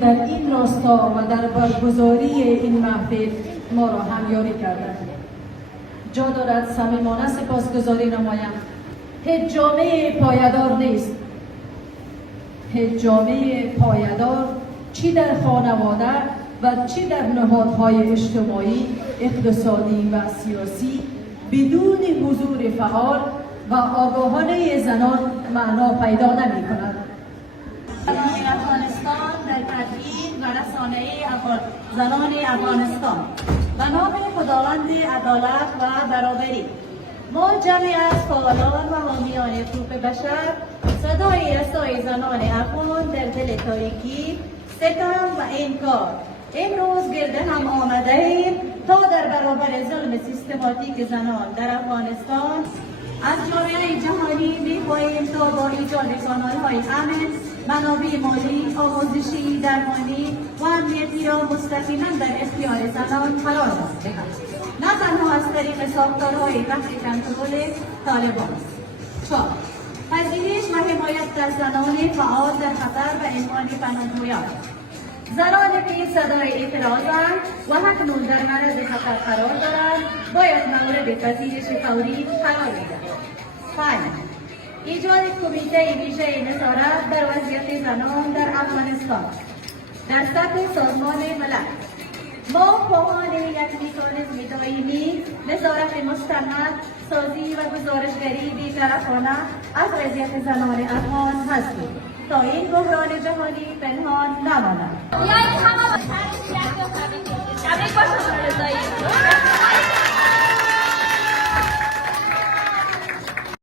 در این راستا و در برگزاری این محفل ما را همیاری کردند. جا دارد صمیمانه سپاسگزاری نمایم. هیچ جامعه پایدار نیست. هیچ جامعه پایدار چی در خانواده و چی در نهادهای اجتماعی، اقتصادی و سیاسی بدون حضور فعال و آگاهانه زنان معنا پیدا نمی کند. افغانستان در تدوین و رسانه زنان افغانستان به نام خداوند عدالت و برابری، ما جمعی از فعالان و حامیان حقوق بشر صدای رسای زنان افغان در دل تاریکی، ستم و انکار امروز گرد هم آمده ایم تا در برابر ظلم سیستماتیک زنان در افغانستان از جامعه جهانی می‌خواهیم تا با ایجاد کانال‌های امن، منابع مالی، آموزشی، درمانی و امنیتی را مستقیما در اختیار زنان قرار دهند، نه تنها از طریق ساختارهای تحت کنترل طالبان. 4. پذیرش و حمایت از زنان فعال در خطر و عنوان پناهجویان. زنانی که صدای اعتراضند و اکنون در معرض خطر قرار دارند باید مورد پذیرش فوری قرار گیرند. 5. ایجاد کمیته ویژه نظارت بر وضعیت زنان در افغانستان در سطح سازمان ملل. ما خواهان یک مکانیزم دائمی نظارت مستند سازی و گزارشگری بی‌طرفانه از وضعیت زنان افغان هستیم تا این بحران جهانی پنهان نماند.